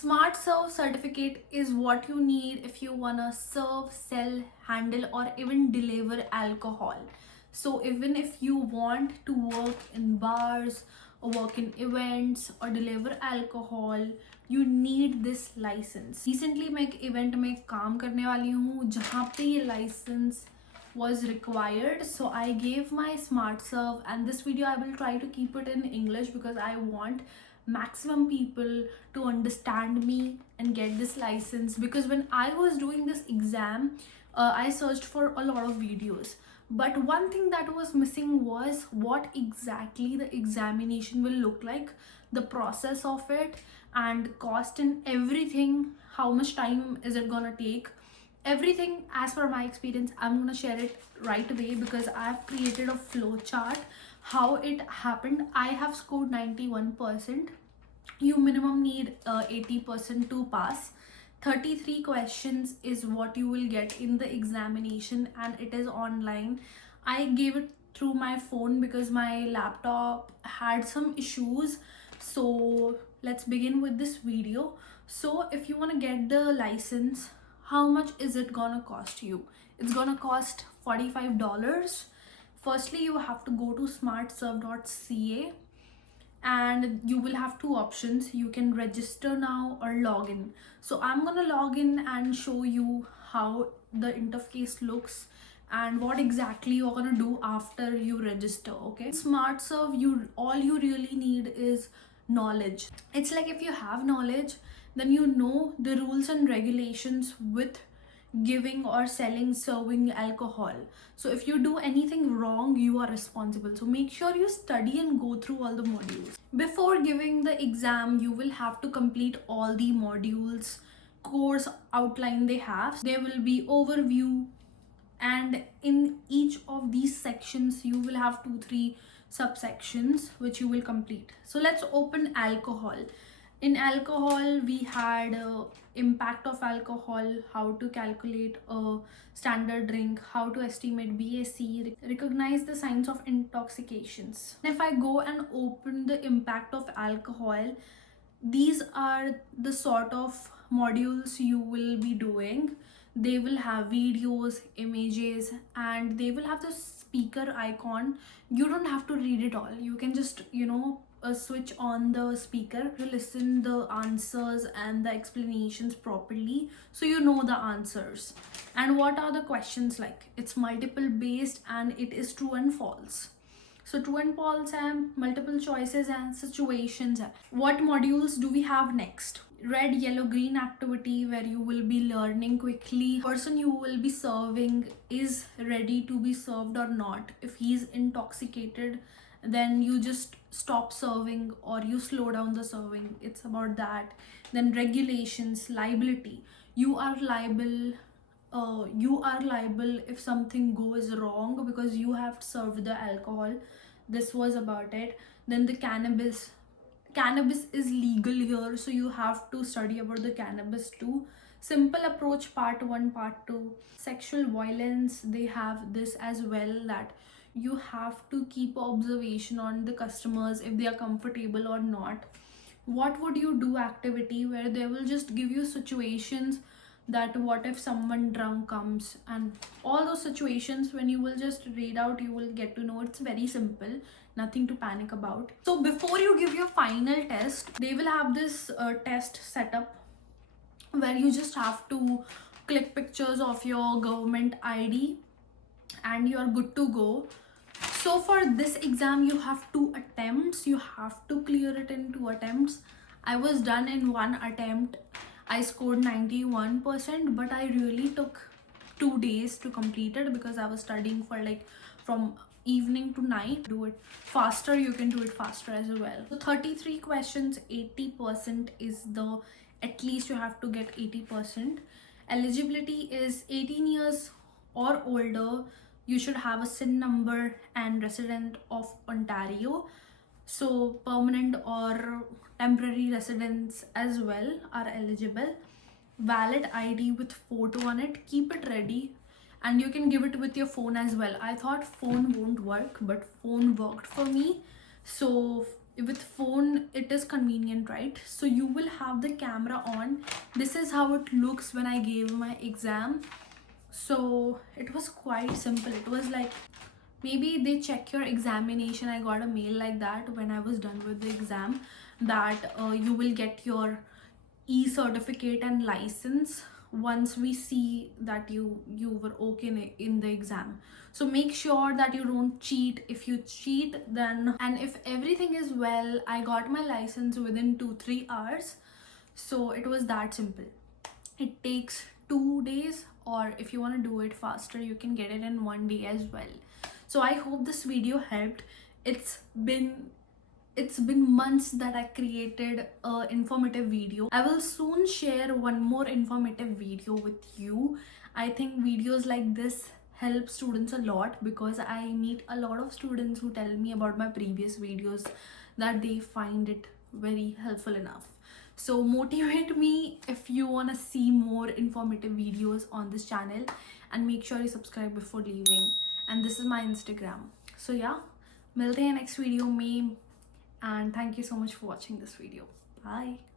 Smart Serve certificate is what you need if you wanna serve, sell, handle, or even deliver alcohol. So even if you want to work in bars or work in events or deliver alcohol, you need this license. Recently मैं एक event में काम करने वाली हूँ जहाँ पे ये license was required, so I gave my Smart Serve, and this video I will try to keep it in English because I want maximum people to understand me and get this license. Because when I was doing this exam, I searched for a lot of videos, but one thing that was missing was what exactly the examination will look like, the process of it, and cost and everything. How much time is it gonna take? Everything as per my experience, I'm gonna share it right away because I've created a flow chart how it happened. I have scored 91%. You minimum need 80% to pass. 33 questions is what you will get in the examination, and it is online. I gave it through my phone because my laptop had some issues. So let's begin with this video. So if you want to get the license, how much is it gonna cost you? It's gonna cost $45. Firstly, you have to go to smartserve.ca, and you will have two options. You can register now or log in. So I'm gonna log in and show you how the interface looks and what exactly you're gonna do after you register. Okay, Smart Serve, all you really need is knowledge. It's like if you have knowledge, then you know the rules and regulations with giving or selling, serving alcohol. So if you do anything wrong, you are responsible. So make sure you study and go through all the modules. Before giving the exam, you will have to complete all the modules, course outline they have. There will be overview, and in each of these sections you will have 2-3 subsections which you will complete. So let's open alcohol. In alcohol, we had impact of alcohol, how to calculate a standard drink, how to estimate BAC, recognize the signs of intoxications. If I go and open the impact of alcohol, these are the sort of modules you will be doing. They will have videos, images, and they will have the speaker icon. You don't have to read it all. You can just, switch on the speaker to listen the answers and the explanations properly, so you know the answers. And what are the questions like? It's multiple based and it is true and false. So true and false and multiple choices and situations. What modules do we have next? Red, yellow, green activity, where you will be learning quickly. Person you will be serving is ready to be served or not. If he's intoxicated, then you just stop serving or you slow down the serving. It's about that. Then regulations, liability. You are liable if something goes wrong because you have served the alcohol. This was about it. Then the cannabis is legal here, so you have to study about the cannabis too. Simple approach part 1, part 2. Sexual violence, they have this as well, that you have to keep observation on the customers if they are comfortable or not. What would you do activity, where they will just give you situations that what if someone drunk comes, and all those situations when you will just read out, you will get to know. It's very simple, nothing to panic about. So before you give your final test, they will have this test setup where you just have to click pictures of your government ID and you are good to go. So for this exam, you have 2 attempts. You have to clear it in 2 attempts. I was done in 1 attempt. I scored 91%, but I really took 2 days to complete it because I was studying for from evening to night. Do it faster, you can do it faster as well. So 33 questions, 80% is at least you have to get 80%. Eligibility is 18 years or older. You should have a SIN number and resident of Ontario. So permanent or temporary residents as well are eligible. Valid ID with photo on it. Keep it ready, and you can give it with your phone as well. I thought phone won't work, but phone worked for me. So with phone it is convenient, right? So you will have the camera on. This is how it looks when I gave my exam. So it was quite simple. It was like, maybe they check your examination. I got a mail like that when I was done with the exam, that you will get your e-certificate and license once we see that you were okay in the exam. So make sure that you don't cheat. If you cheat, then, and if everything is well, I got my license within 2-3 hours. So it was that simple. It takes 2 days, or if you want to do it faster, you can get it in 1 day as well. So I hope this video helped. It's been months that I created a informative video. I will soon share one more informative video with you. I think videos like this help students a lot, because I meet a lot of students who tell me about my previous videos that they find it very helpful enough. So motivate me if you want to see more informative videos on this channel, and make sure you subscribe before leaving. And this is my Instagram. So yeah, milte hain next video mein, and thank you so much for watching this video. Bye.